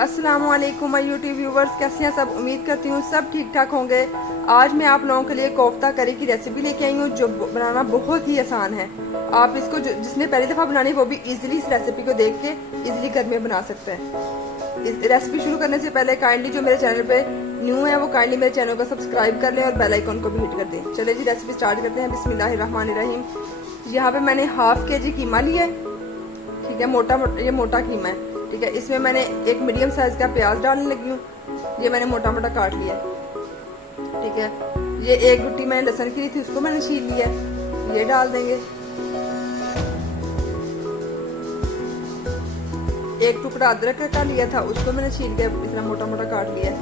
अस्सलामुअलैकुम my YouTube viewers, कैसे हैं सब। उम्मीद करती हूँ सब ठीक ठाक होंगे। आज मैं आप लोगों के लिए कोफ्ता करी की रेसिपी लेके आई हूँ जो बनाना बहुत ही आसान है। आप इसको जिसने पहली दफ़ा बनानी वो भी इजीली इस रेसिपी को देख के इजीली घर में बना सकते हैं। इस रेसिपी शुरू करने से पहले काइंडली जो मेरे चैनल पे न्यू है वो काइंडली मेरे चैनल को सब्सक्राइब कर लें और बेल आइकन को भी हिट कर दें। चलिए जी रेसिपी स्टार्ट करते हैं। बिस्मिल्लाहिर्रहमानिर्रहीम। यहाँ पे मैंने हाफ के जी कीमा लिया है, ठीक है। ये मोटा कीमा है, ठीक है। इसमें मैंने एक मीडियम साइज का प्याज डालने लगी हूँ, ये मैंने मोटा मोटा काट लिया है, ठीक है। ये एक गुट्टी मैंने लहसुन की ली थी, उसको मैंने छील लिया है, ये डाल देंगे। एक टुकड़ा अदरक का लिया था, उसको मैंने छील के इस तरह मोटा मोटा काट लिया है।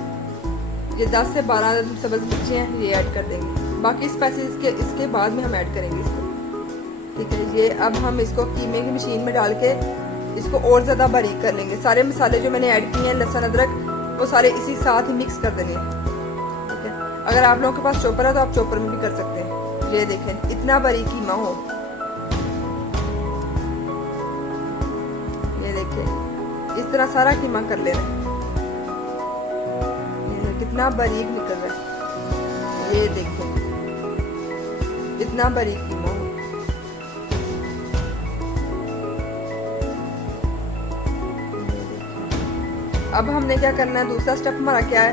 ये 10 से 12 सब्ज मिर्ची हैं, ये ऐड कर देंगे। बाकी स्पाइसेस इसके बाद में हम ऐड करेंगे इसको, ठीक है। ये अब हम इसको कीमे की मशीन में डाल के इसको और ज़्यादा बारीक कर लेंगे। सारे मसाले जो मैंने ऐड किए हैं, लहसुन अदरक, वो सारे इसी साथ ही मिक्स कर देंगे, ठीक है। अगर आप लोगों के पास चॉपर है तो आप चॉपर में भी कर सकते हैं। ये देखें इतना बारीक कीमा हो, ये देखें इस तरह सारा कीमा कर लेना। ये कितना बारीक निकल रहा है, ये देखें इतना बारीक कीमा हो। अब हमने क्या करना है, दूसरा स्टेप हमारा क्या है,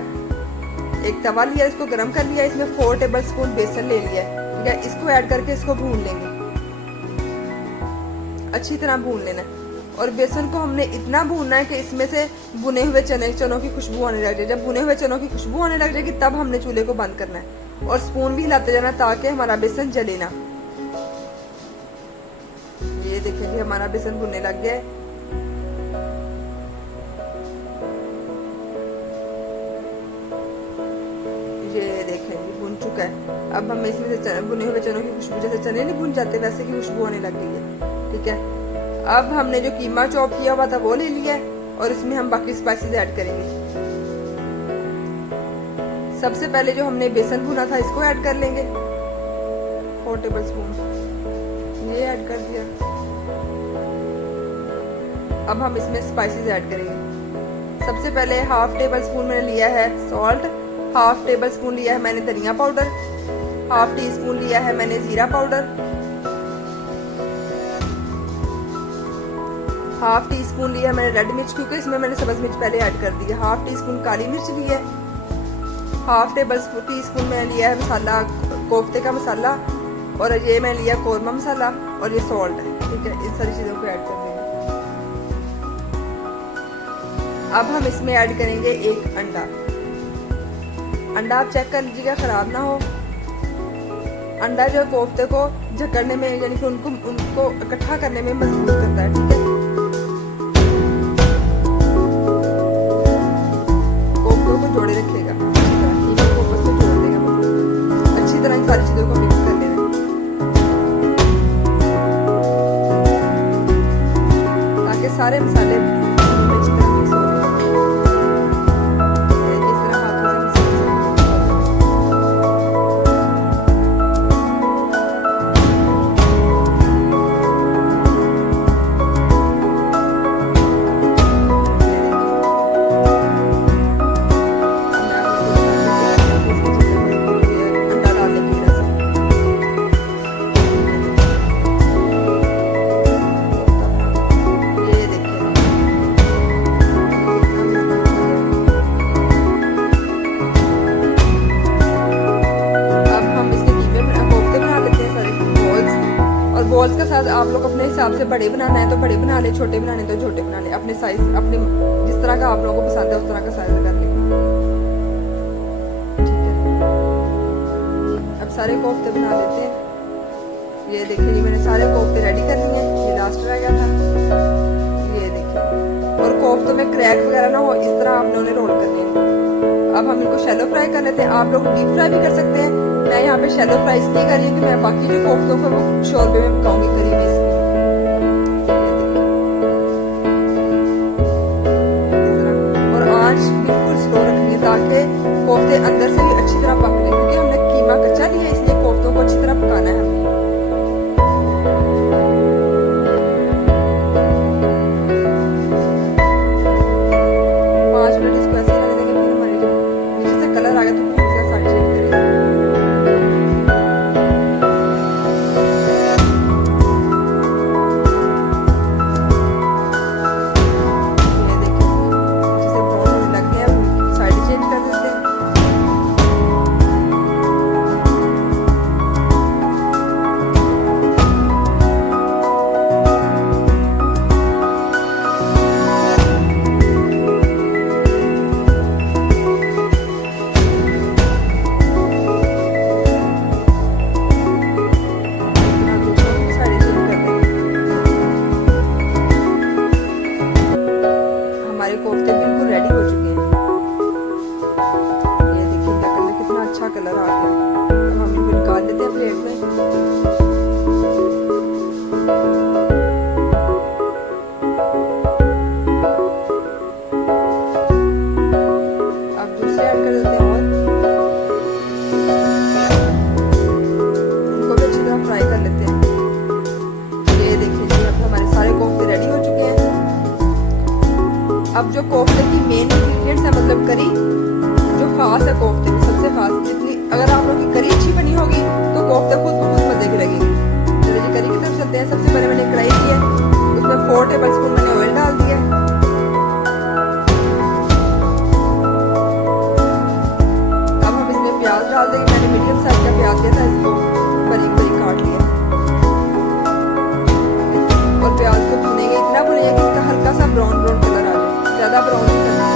एक तवा लिया, इसको गरम कर लिया, इसमें 4 टेबल स्पून बेसन ले लिया है, ठीक है। इसको ऐड करके इसको भून लेंगे, अच्छी तरह भून लेना है। और बेसन को हमने इतना भूनना है कि इसमें से बुने हुए चनों की खुशबू आने लग जाए। जब बुने हुए चनों की खुशबू आने लग जाएगी तब हमने चूल्हे को बंद करना है और स्पून भी हिलाते जाना ताकि हमारा बेसन जले ना। ये देखिए हमारा बेसन भुनने लग गया है। ये देखें भुन चुका है। अब हम इसमें से बुने हुए चनों की खुशबू, जैसे चने नहीं भुन जाते वैसे की खुशबू आने लग गई है, ठीक है। अब हमने जो कीमा चॉप किया हुआ था वो ले लिया है और इसमें हम बाकी स्पाइसेस ऐड करेंगे। सबसे पहले जो हमने बेसन भुना था इसको ऐड कर लेंगे, 4 टेबल स्पून ये ऐड कर दिया। अब हम इसमें स्पाइसेस ऐड करेंगे। सबसे पहले हाफ टेबल स्पून मैंने लिया है सॉल्ट, हाफ टेबल स्पून लिया है मैंने धनिया पाउडर, हाफ टी स्पून लिया है मैंने जीरा पाउडर, हाफ टी स्पून लिया है मैंने रेड मिर्च, क्योंकि इसमें मैंने सब्ज मिर्च पहले ऐड कर दी है। हाफ टी स्पून काली मिर्च ली है, हाफ टेबल टी स्पून मैंने लिया है मसाला, कोफ्ते का मसाला, और ये मैंने लिया कौरमा मसाला, और ये सॉल्ट है, ठीक है। इन सारी चीजों को ऐड कर देंगे। अब हम इसमें ऐड करेंगे एक अंडा। अंडा आप चेक कर लीजिएगा खराब ना हो। अंडा जो कोफ्ते को जकड़ने में यानी कि उनको इकट्ठा करने में मदद करता है, ठीक है। कोफ्तों को जोड़े रखेगा, कीमे को ऊपर से जोड़ देगा। अच्छी तरह इन सारी चीजों को मिक्स कर लेना ताकि सारे मसाले बॉल्स के साथ आप लोग अपने हिसाब से बड़े बनाना है तो बड़े बना ले, छोटे बनाने तो छोटे बना ले, अपने साइज अपने जिस तरह का आप लोगों को पसंद है उस तरह का साइज कर ले, ठीक है। अब सारे कोफ्ते बना लेते हैं। ये देखिए मैंने सारे कोफ्ते रेडी कर लिए हैं, ये लास्ट रह गया था, ये देखिए। और कोफ्तों में क्रैक वगैरह ना हो इस तरह आपने उन्हें रोल कर लेना। अब हम इनको शैलो फ्राई कर लेते हैं। आप लोग डीप फ्राई भी कर सकते हैं, मैं यहाँ पे शैलो फ्राई इसलिए कर रही हूँ कि मैं बाकी जो कोफ्तों को वो शोरबे में पकाऊंगी करी में। और आंच बिल्कुल स्लो रखनी है ताकि कोफ्ते अंदर से भी अच्छी तरह पक लें, क्योंकि हमने कीमा कच्चा लिया इसलिए कोफ्तों को अच्छी तरह पकाना है हमें। बिल्कुल रेडी हो चुके हैं। ये देखिए इनका कलर कितना अच्छा कलर आ गया। अब हम इनको निकाल लेते हैं प्लेट में। अब दूसरे ऐड कर देते हैं और इनको भी अच्छी तरह फ्राई कर लेते हैं। ये देखिए जी अब हमारे सारे कोफ्ते रेडी हो चुके हैं। अब जो कोफ्ते की मेन इंग्रेडिएंट्स है, मतलब करी जो खास है कोफ्ते में, सबसे खास, जितनी अगर आप लोगों की करी अच्छी बनी होगी तो कोफ्ते खुद बहुत मजे की लगेगी। चलिए जी करी की तरफ चलते हैं। सबसे पहले मैंने कढ़ाई ली है, उसमें 4 टेबल स्पून मैंने ऑयल डाल दिया है। अब हम इसमें प्याज डाल देंगे। मैंने मीडियम साइज का प्याज लिया था, इसको बारीक बारीक काट लिया और प्याज को भुनेंगे, इतना भुनेंगे कि इसका हल्का सा ब्राउन ब्राउन कलर आ जाए, ज्यादा ब्राउन नहीं करना है।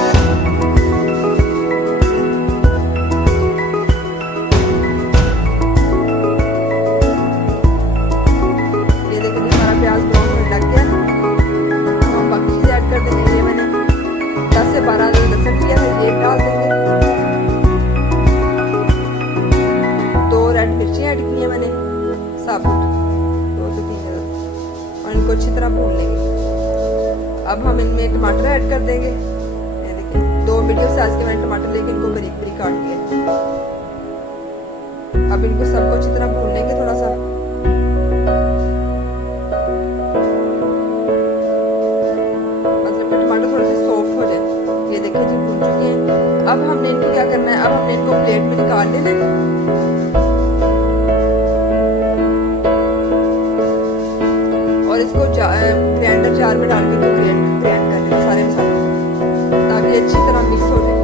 ये देखिए हमारा प्याज ब्राउन होने लग गया। हम बाकी चीजें ऐड कर देंगे। ये मैंने 10 से 12 लहसुन लिया है, ये डाल देंगे। 2 रेड मिर्ची ऐड की है मैंने साबुत, 2 से 3 और इनको अच्छी तरह भून लेंगे। अब हम इनमें टमाटर ऐड कर देंगे। ये देखिए 2 मीडियम साइज के मैंने टमाटर लेके इनको बारीक बारीक काट लिया। अब इनको सबको अच्छी तरह भून लेंगे थोड़ा सा। मतलब कि टमाटर थोड़े से सॉफ्ट हो जाए। ये देखिए जी भून चुके हैं। अब हमने इनको क्या करना है, अब हमने इनको प्लेट में निकाल लेना है और इसको ग्राइंडर जार में डाल के इनको ग्राइंड कर लेंगे सारे मसालों ताकि अच्छी तरह मिक्स हो जाए।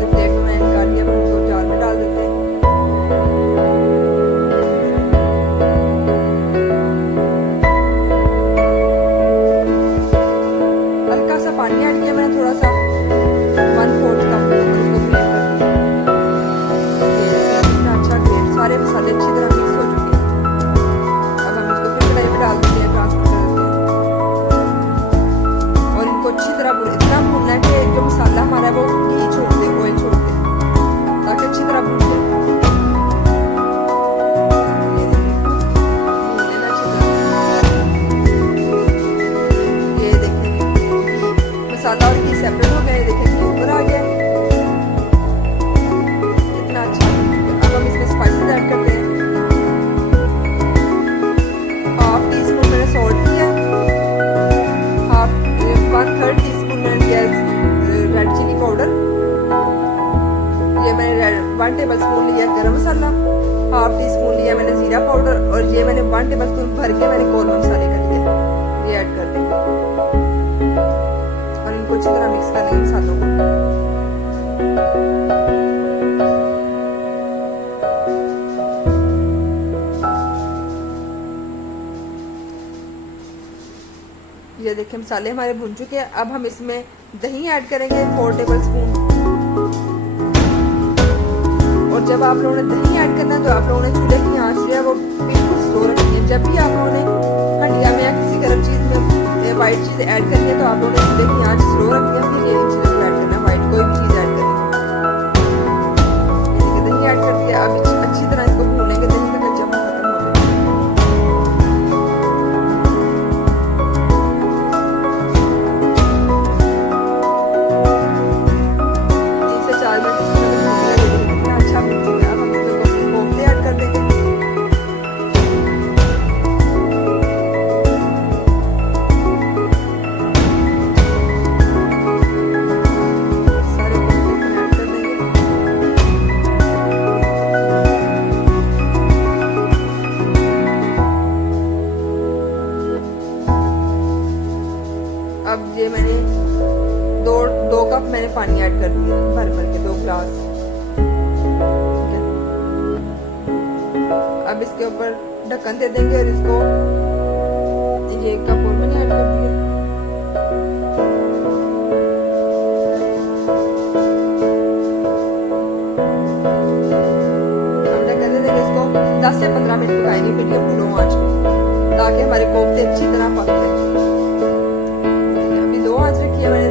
तो प्लेट में मैंने निकाल लिया, अब इनको जार में डाल देते हैं। हल्का सा पानी ऐड किया मैंने, थोड़ा सा 1/4 कप, और इसको ग्राइंड कर लिया। इतना अच्छा ग्राइंड, सारे मसाले अच्छी तरह मिक्स हो चुके हैं। अब हम इसको फिर कढ़ाई में डाल देते हैं, ट्रांसफर कर देते हैं और इनको अच्छी तरह इतना भूनना है कि जो मसाला हमारा है वो घी छोड़ दे, ऑयल छोड़ दे, ताकि अच्छी तरह भून जाए। ये देखिए मसाला और घी सेपरेट हो गया। ये देखिए घी ऊपर आ गया, कितना अच्छा। अब हम इसमें स्पाइसेस ऐड करते हैं। 1/2 टीस्पून मैंने सॉल्ट लिया, 1/3 टीस्पून मैंने लिया रेड चिली पाउडर। ये मैंने 1 टेबल स्पून लिया गरम मसाला, 1/2 टीस्पून लिया मैंने जीरा पाउडर और ये मैंने 1 टेबल स्पून भर के मैंने कौरमा मसाले कर लिए, ये ऐड कर देंगे और इनको अच्छी तरह मिक्स कर लेंगे मसालों को। ये देखिए मसाले हमारे भुन चुके हैं। अब हम इसमें दही ऐड करेंगे 4 टेबल स्पून। और जब आप लोगों ने दही ऐड करना है तो आप लोगों ने चूल्हे की आंच जो है वो बिल्कुल स्लो रखनी है। जब भी आप लोगों ने हंडिया में या किसी गर्म चीज में व्हाइट चीज ऐड करनी है तो आप लोगों ने चूल्हे की आंच स्लो रखनी है, फिर ये इन चीजों को ऐड करना है, व्हाइट कोई भी चीज ऐड करनी है। दही ऐड कर दिया। अब अच्छी तरह इसको भून लेंगे, दही का कच्चापन खत्म हो जाए। अब ये मैंने दो कप मैंने पानी ऐड कर दिया, भर भर के 2 गिलास। ठीक है, अब इसके ऊपर ढक्कन दे देंगे और इसको ये 1 कप और मैंने ऐड कर दिया। अब ढक्कन दे देंगे, इसको 10 से 15 मिनट पकाएंगे मीडियम टू लो आंच में, ताकि हमारे कोफ्ते अच्छी तरह पक जाए। अभी लो आंच रखी है मैंने,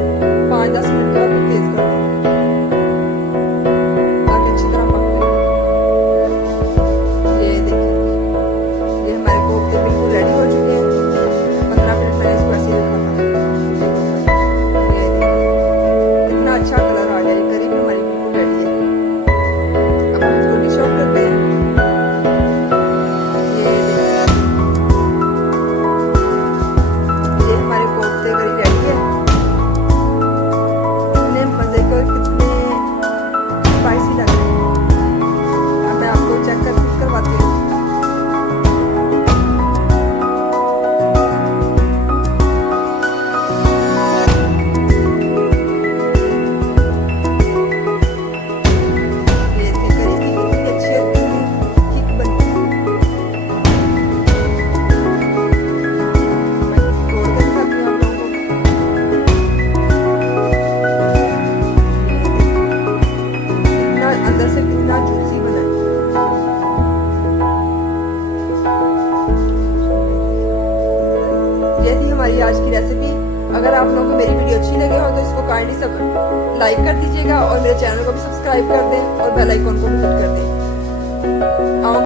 प्लीज़ सब लाइक कर दीजिएगा और मेरे चैनल को भी सब्सक्राइब कर दें और बेल आइकन को भी हिट कर दें।